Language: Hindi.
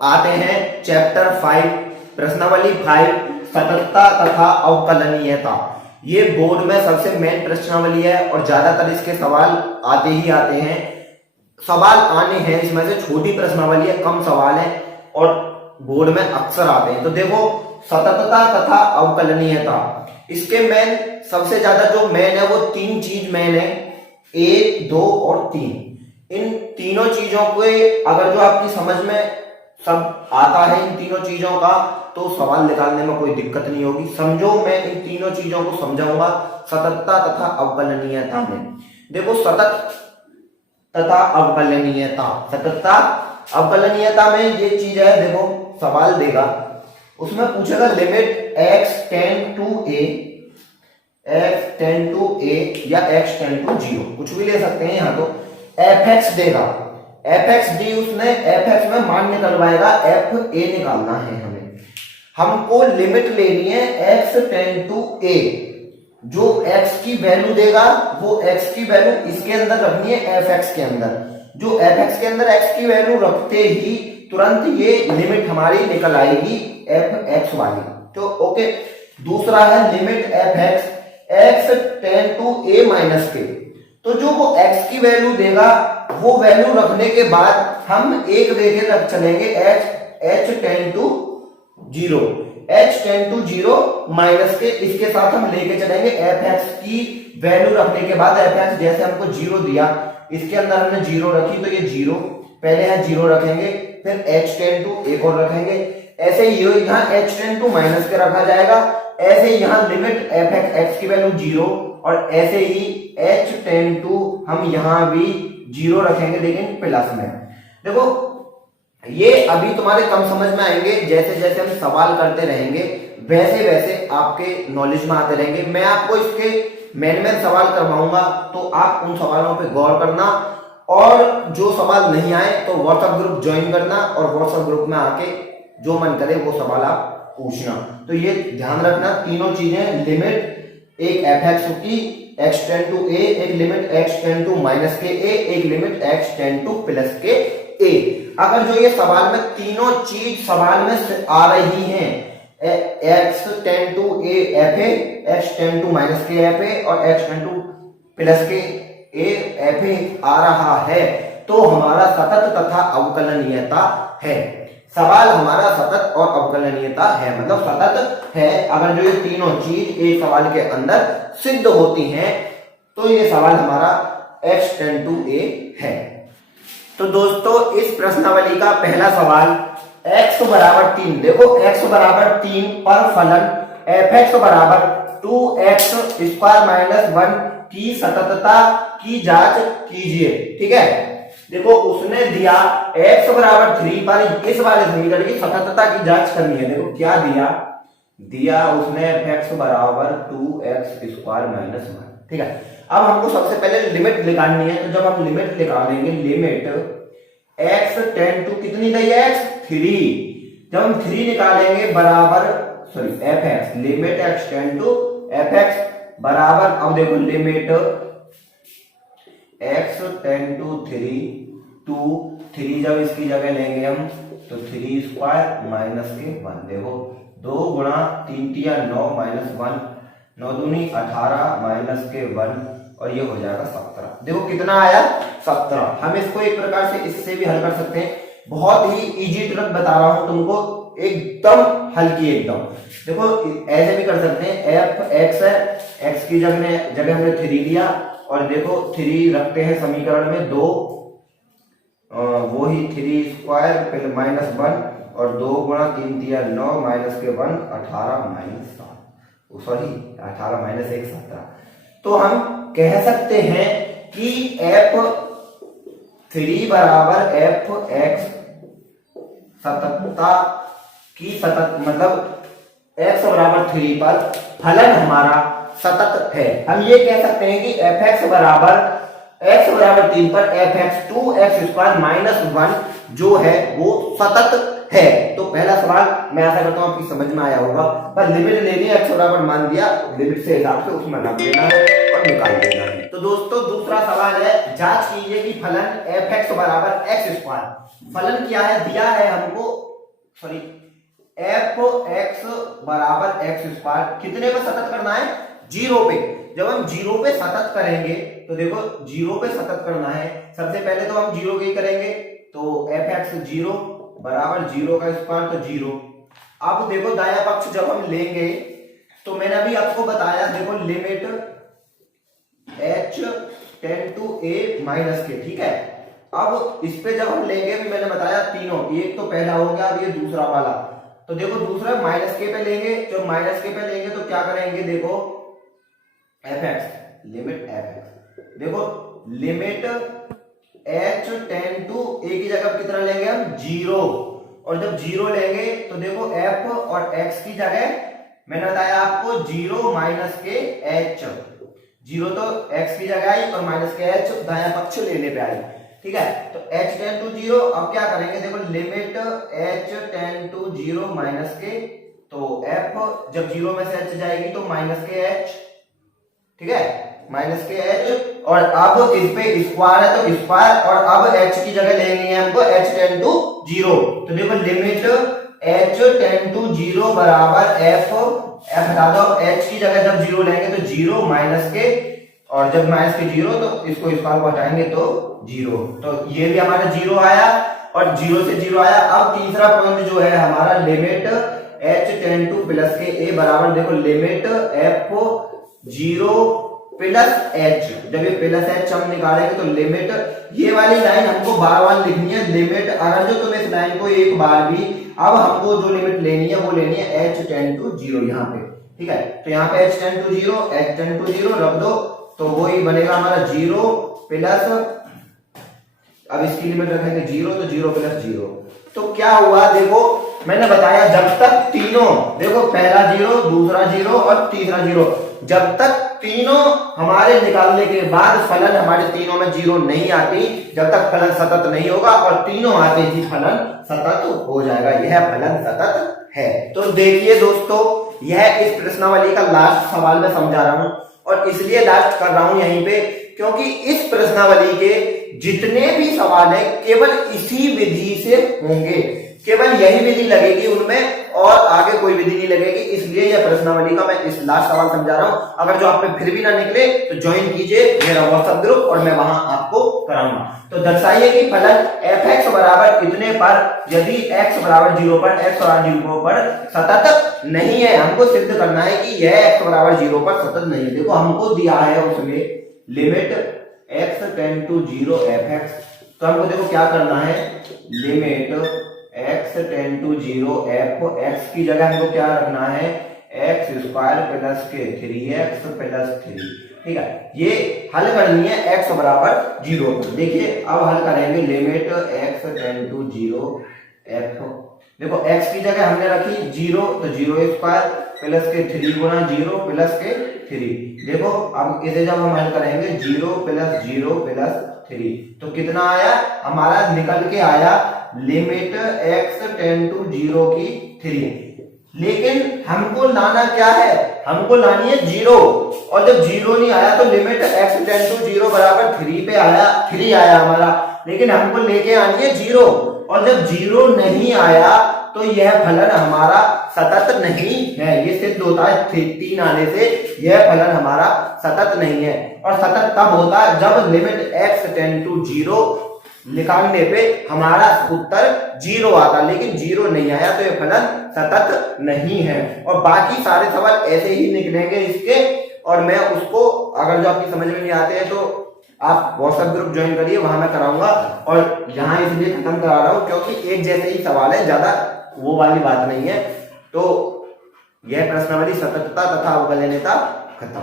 आते हैं चैप्टर 5 प्रश्नावली 5 सततता तथा अवकलनीयता। ये बोर्ड में सबसे मेन प्रश्नावली है और ज्यादातर इसके सवाल आते ही आते हैं। सवाल आने हैं, इसमें से छोटी प्रश्नावली है, कम सवाल है और बोर्ड में अक्सर आते हैं। तो देखो सततता तथा अवकलनीयता, इसके मेन सबसे ज्यादा जो मेन है वो तीन चीज मेन है, 1, 2 और 3। इन तीनों चीजों को अगर जो आपकी समझ में सब आता है इन तीनों चीजों का, तो सवाल निकालने में कोई दिक्कत नहीं होगी। समझो, मैं इन तीनों चीजों को समझाऊंगा सततता तथा अवकलनीयता में। देखो सतत तथा अवकलनीयता, सततता अवकलनीयता में ये चीज है, देखो सवाल देगा उसमें पूछेगा limit x tend to a या x टेंड टू 0, कुछ भी ले सकते हैं। यहाँ तो fx देगा, fx दी उसने, fx में मान निकलवाएगा, fa निकालना है हमें। हमको लिमिट लेनी है x टेंड टू a, जो x की वैल्यू देगा वो x की वैल्यू इसके अंदर रखनी है fx के अंदर। जो fx के अंदर x की वैल्यू रखते ही तुरंत ये लिमिट हमारी निकल आएगी fx वाली। तो ओके, दूसरा है limit fx x tend to a minus के। तो जो वो x की वैल्यू देगा वो वैल्यू रखने के बाद हम एक देके रख चलेंगे h tend to 0, h tend to 0 minus के, इसके साथ हम लेके चलेंगे fx की वैल्यू रखने के बाद fx जैसे हमको 0 दिया, इसके अंदर हमने 0 रखी तो ये 0 पहले है 0 रखेंगे, फिर h टेंड टू एक और रखेंगे, ऐसे ही यहाँ h टेंड टू माइनस के रखा जाएगा, ऐसे ही यहाँ लिमिट fx x की वैल्यू 0 और ऐसे ही h टेंड टू हम यहाँ भी 0 रखेंगे लेकिन प्लस में। देखो ये अभी तुम्हारे कम समझ में आएंगे, जैसे जैसे हम सवाल करते रहेंगे वैसे वैसे आपके नॉलेज में आते रहेंगे। मैं आपको इसके मेन सवाल करवाऊंगा तो आप उन सवालों पे गौर करना, और जो सवाल नहीं आए तो व्हाट्सएप ग्रुप ज्वाइन करना और व्हाट्सएप ग्रुप में आके जो मन करे वो सवाल आप पूछना। तो ये ध्यान रखना, तीनों चीजें, लिमिट एक fx की x टेंड टू a, एक limit x tend to minus के a, एक limit x tend to plus के a। अगर जो ये सवाल में तीनों चीज सवाल में आ रही हैं, x tend to a fa, x tend to minus के fa और x टेंड टू प्लस के a fa आ रहा है, तो हमारा सतत तथा अवकलनीयता है। सवाल हमारा सतत और अवकलनीयता है, मतलब सतत है अगर जो ये तीनों चीज एक सवाल के अंदर सिद्ध होती हैं तो ये सवाल हमारा x टेंड टू a है। तो दोस्तों इस प्रश्नावली का पहला सवाल x बराबर 3, देखो x बराबर 3 पर फलन fx बराबर 2x स्क्वायर माइनस 1 की सततता की जांच कीजिए। ठीक है, देखो उसने दिया x बराबर 3 पर इस वाले समीकरण की सततता की जांच करनी है। देखो क्या दिया उसने fx बराबर 2x स्क्वायर माइनस 1। ठीक है, अब हमको सबसे पहले लिमिट निकालनी है। तो जब हम लिमिट निकालेंगे, लिमिट x टेंड टू कितनी दी है x 3, जब हम 3 निकालेंगे बराबर fx, limit x tend to fx बराबर, अब देखो लिमिट x टेंड टू 3 जब इसकी जगह लेंगे हम तो 3 स्क्वायर माइनस के 1। देखो 2 गुणा 3 तिया 9 माइनस 1, 9 दूनी 18 माइनस के 1 और ये हो जाएगा 17। देखो कितना आया 17। हम इसको एक प्रकार से इससे भी हल कर सकते हैं, बहुत ही इजी ट्रिक बता रहा हूं तुमको, एकदम हल्की एकदम। देखो ऐसे भी कर सकते हैं, f(x) है, x की जगह हमने 3 लिया और देखो 3 रखते हैं समीकरण में 2, वो ही 3 स्क्वायर फिर माइनस 1 और 2 गुणा 3 तिया 9 माइनस के 1 18 माइनस 7, सॉरी 18 माइनस 1 17। तो हम कह सकते हैं कि f3 बराबर fx सततता की सतत, मतलब x बराबर 3 पर फलन हमारा सतत है। हम ये कह सकते हैं कि fx बराबर x बराबर 3 पर fx 2x स्क्वायर माइनस 1 जो है वो सतत है। तो पहला सवाल मैं आशा करता हूं आपकी समझ में आया होगा, पर लिमिट लेनी है, x बराबर मान दिया, लिमिट से हिसाब से उसमें रख देना है और निकाल देना है। तो दोस्तों दूसरा सवाल है, जांच कीजिए कि फलन fx बराबर x स्क्वायर, फलन क्या है दिया है हमको सॉरी एफ एक्स बराबर एक्स स्क्वायर कितने पे सतत करना है, 0 पे। जब हम 0 पे सतत करेंगे तो देखो 0 पे सतत करना है, सबसे पहले तो हम 0 की करेंगे, तो एफ एक्स 0 बराबर 0 का स्क्वायर तो 0। अब देखो दाया पक्ष जब हम लेंगे तो मैंने अभी आपको बताया, देखो limit h tend to a minus के, ठीक है। अब इस पे जब हम लेंगे भी मैंने बताया तीनों, एक तो पहला हो गया, अब ये दूसरा वाला, तो देखो दूसरा माइनस के पे लेंगे, जो माइनस के पे लेंगे तो क्या करेंगे, देखो F X limit F X, देखो limit h tend to a की जगह कितना लेंगे हम 0, और जब 0 लेंगे तो देखो f और x की जगह मैंने बताया आपको 0 माइनस के h, 0 तो x की जगह आई और माइनस के h दाया पक्ष लेने पे आई, ठीक है। तो h टेंड टू 0, अब क्या करेंगे, देखो limit h tend to 0 minus के, तो f जब 0 में से h जाएगी तो माइनस के h, ठीक है, माइनस के h, और अब इस पे स्क्वायर है तो स्क्वायर, और अब h की जगह लेनी है हमको h टेंड टू 0, तो देखो लिमिट h टेंड टू 0 बराबर f हटा दो, h की जगह जब 0 लेंगे तो 0 माइनस के, और जब माइनस के 0 तो इसको स्क्वायर को हटाएंगे तो 0, तो ये भी हमारा 0 आया और 0 से 0 आया। अब तीसरा पॉइंट जो है हमारा limit h tend to plus के a बराबर, देखो लिमिट f 0 प्लस h, जब ये प्लस h हम निकालेंगे तो लिमिट, ये वाली लाइन हमको बार बार लिखनी है, लिमिट अगर जो तुम इस लाइन को एक बार भी, अब हमको जो लिमिट लेनी है वो लेनी है h टेंड टू 0 यहाँ पे, ठीक है। तो यहाँ पे h tend to 0, h tend to 0 रख दो, तो वही बनेगा हमारा 0 प्लस, अब इसकी लिमिट रखेंगे 0 तो 0 प्लस 0, तो क्या हुआ, देखो मैंने बताया जब तक तीनों, देखो पहला 0, दूसरा 0 और तीसरा 0, जब तक तीनों हमारे निकालने के बाद फलन हमारे तीनों में 0 नहीं आती, जब तक फलन सतत नहीं होगा, और तीनों आते ही फलन सतत हो जाएगा, यह फलन सतत है। तो देखिए दोस्तों, यह इस प्रश्नावली का लास्ट सवाल मैं समझा रहा हूं, और इसलिए लास्ट कर रहा हूं यहीं पे क्योंकि इस प्रश्नावली के जितने भी सवाल है केवल इसी विधि से होंगे, केवल यही विधि लगेगी उनमें और आगे कोई विधि नहीं लगेगी, इसलिए यह प्रश्नावली का मैं इस लास्ट सवाल समझा रहा हूं। अगर जो आप पे फिर भी ना निकले तो ज्वाइन कीजिए मेरा व्हाट्सएप ग्रुप और मैं वहां आपको कराऊंगा। तो दर्शाइए कि फलन f(x) बराबर इतने पर यदि x बराबर 0 पर, x बराबर 0 पर सतत नहीं है, हमको सिद्ध करना है कि यह x बराबर 0 पर सतत नहीं है। देखो हमको दिया है उसमें limit x tend to 0 f(x), तो हमको देखो क्या करना है, limit x tend to 0 f(x) की जगह हमको क्या रखना है, x स्क्वायर प्लस के 3x प्लस 3, ठीक है। ये हल करनी है x बराबर 0। देखिए अब हल करेंगे, limit x tend to 0 f, देखो x की जगह हमने रखी 0 तो 0 स्क्वायर प्लस के 3 गुना 0 प्लस के 3, देखो अब इसे जब हम हल करेंगे 0 प्लस 0 प्लस 3 तो कितना आया, हमारा निकल के आया लिमिट x टेंड टू 0 की 3। लेकिन हमको लाना क्या है, हमको लानी है 0, और जब 0 नहीं आया तो लिमिट x टेंड टू 0 बराबर 3 पे आया, 3 आया हमारा, लेकिन हमको लेके आनी है 0, और जब 0 नहीं आया तो यह फलन हमारा सतत नहीं है। ये सिद्ध होता है 3 आने से, यह फलन हमारा सतत नहीं है। और सतत तब होता है जब लिमिट x टेंड टू 0 निकालने पे हमारा उत्तर 0 आता, लेकिन 0 नहीं आया तो यह फलन सतत नहीं है। और बाकी सारे सवाल ऐसे ही निकलेंगे इसके, और मैं उसको अगर जो आपकी समझ में नहीं आते हैं तो आप व्हाट्सएप ग्रुप ज्वाइन करिए, वहां मैं कराऊंगा। और यहाँ इसलिए खत्म करा रहा हूँ क्योंकि एक जैसे ही सवाल है, ज्यादा वो वाली बात नहीं है। तो यह प्रश्नावली सततता तथा अवकलनीयता खत्म।